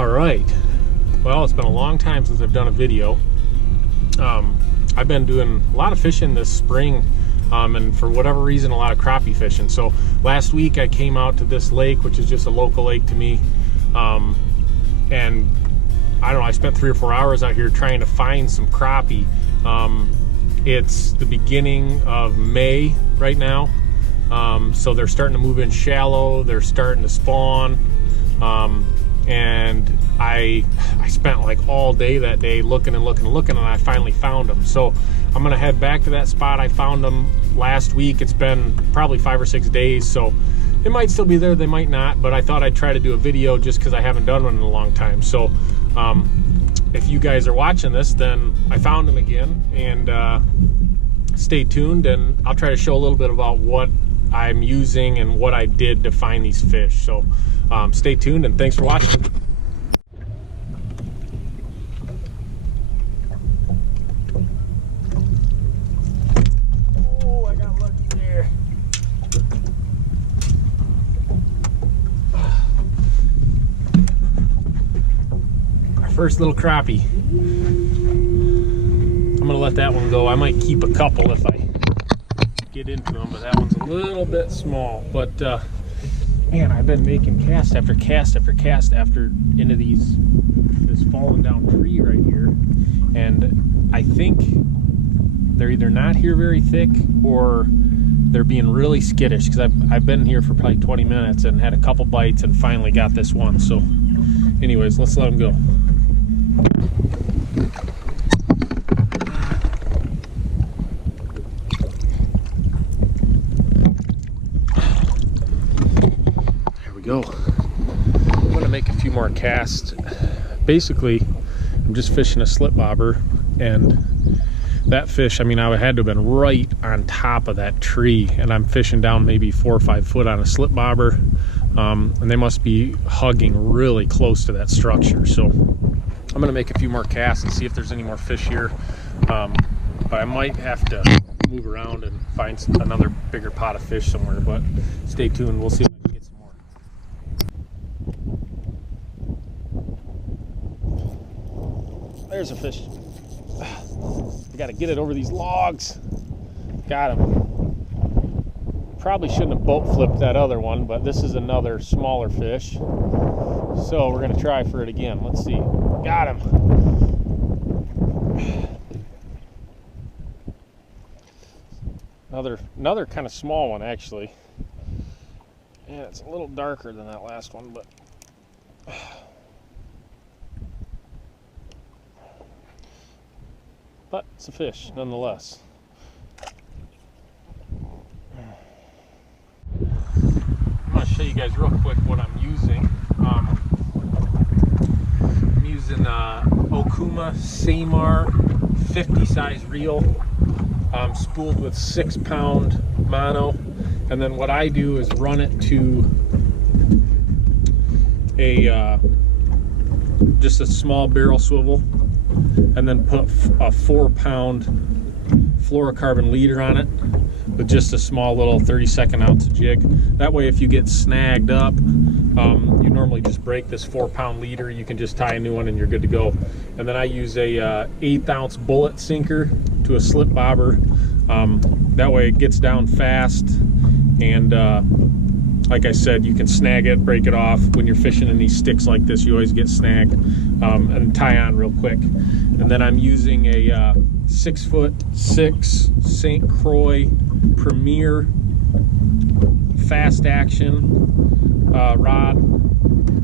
All right, well, it's been a long time since I've done a video. I've been doing a lot of fishing this spring, and for whatever reason, a lot of crappie fishing. So last week I came out to this lake, which is just a local lake to me, and I don't know, I spent 3 or 4 hours out here trying to find some crappie. It's the beginning of May right now, so they're starting to move in shallow, they're starting to spawn, and I spent like all day that day looking and I finally found them. So I'm gonna head back to that spot. I found them last week. It's been probably 5 or 6 days, so it might still be there, they might not, but I thought I'd try to do a video just because I haven't done one in a long time. So if you guys are watching this, then I found them again, and stay tuned, and I'll try to show a little bit about what I'm using and what I did to find these fish. So stay tuned, and thanks for watching. Oh, I got lucky there. Our first little crappie. I'm gonna let that one go. I might keep a couple if I get into them, but that one's a little bit small. But man, I've been making cast after cast after cast into this fallen down tree right here, and I think they're either not here very thick or they're being really skittish, because I've been here for probably 20 minutes and had a couple bites and finally got this one. So anyways, let's let them go. Go. I'm going to make a few more casts. Basically, I'm just fishing a slip bobber, and that fish, I mean, I had to have been right on top of that tree, and I'm fishing down maybe 4 or 5 foot on a slip bobber, and they must be hugging really close to that structure. So I'm going to make a few more casts and see if there's any more fish here, but I might have to move around and find another bigger pot of fish somewhere. But stay tuned, we'll see. There's a fish. I gotta get it over these logs. Got him. Probably shouldn't have boat flipped that other one, but this is another smaller fish. So we're gonna try for it again. Let's see. Got him. Another kind of small one, actually. Yeah, it's a little darker than that last one, but it's a fish nonetheless. I'm going to show you guys real quick what I'm using. I'm using Okuma Samar 50 size reel, spooled with 6-pound mono, and then what I do is run it to just a small barrel swivel, and then put a 4-pound fluorocarbon leader on it with just a small little 32nd ounce jig. That way, if you get snagged up, you normally just break this 4-pound leader. You can just tie a new one and you're good to go. And then I use a 1/8 ounce bullet sinker to a slip bobber. That way it gets down fast, and like I said, you can snag it, break it off. When you're fishing in these sticks like this, you always get snagged, and tie on real quick. And then I'm using a 6'6" St. Croix Premier fast action rod,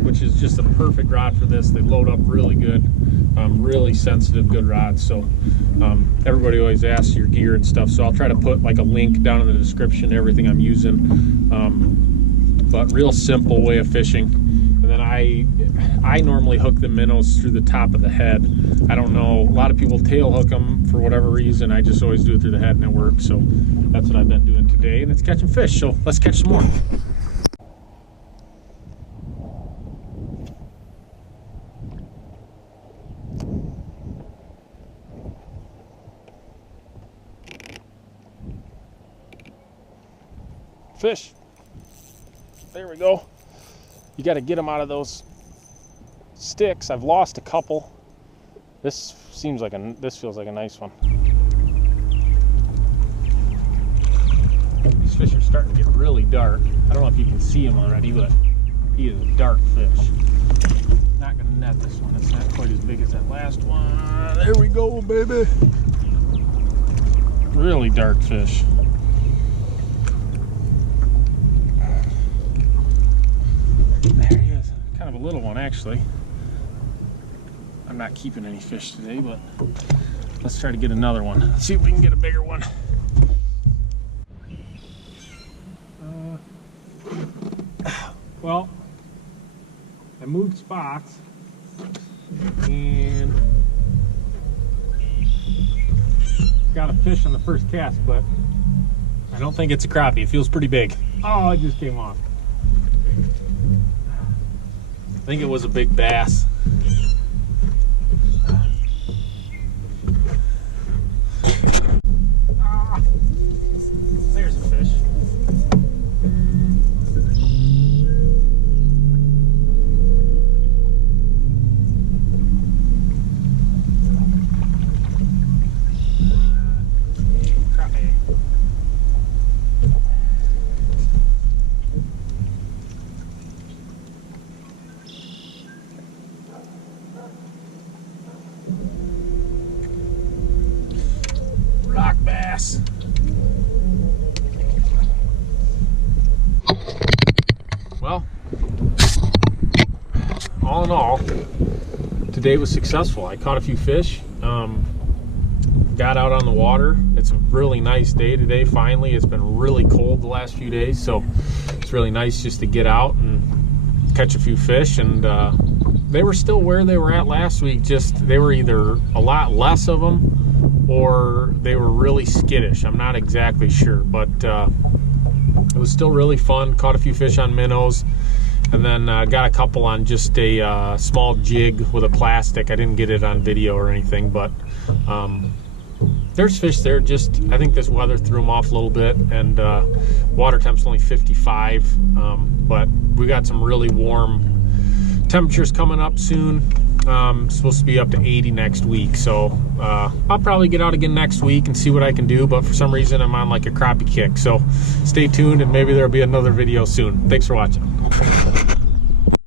which is just a perfect rod for this. They load up really good, really sensitive, good rods. So everybody always asks your gear and stuff, so I'll try to put like a link down in the description to everything I'm using. But real simple way of fishing. And then I normally hook the minnows through the top of the head. I don't know, a lot of people tail hook them for whatever reason. I just always do it through the head, and it works. So that's what I've been doing today, and it's catching fish. So let's catch some more. Fish. There we go. You got to get them out of those sticks. I've lost a couple. This feels like a nice one. These fish are starting to get really dark. I don't know if you can see him already, but he is a dark fish. Not gonna net this one. It's not quite as big as that last one. There we go, baby. Really dark fish. There he is. Kind of a little one, actually. I'm not keeping any fish today, but let's try to get another one. Let's see if we can get a bigger one. Well, I moved spots and got a fish on the first cast, but I don't think it's a crappie. It feels pretty big. Oh, it just came off. I think it was a big bass. There's a fish. Crappie. Rock bass. Well, all in all, today was successful. I caught a few fish, got out on the water. It's a really nice day today. Finally, it's been really cold the last few days, so it's really nice just to get out and catch a few fish. And they were still where they were at last week, just they were either a lot less of them or they were really skittish. I'm not exactly sure, but it was still really fun. Caught a few fish on minnows, and then got a couple on just a small jig with a plastic. I didn't get it on video or anything, but there's fish there. Just I think this weather threw them off a little bit, and water temp's only 55, but we got some really warm temperatures coming up soon. Supposed to be up to 80 next week, so I'll probably get out again next week and see what I can do, but for some reason I'm on like a crappie kick, so stay tuned and maybe there'll be another video soon. Thanks for watching.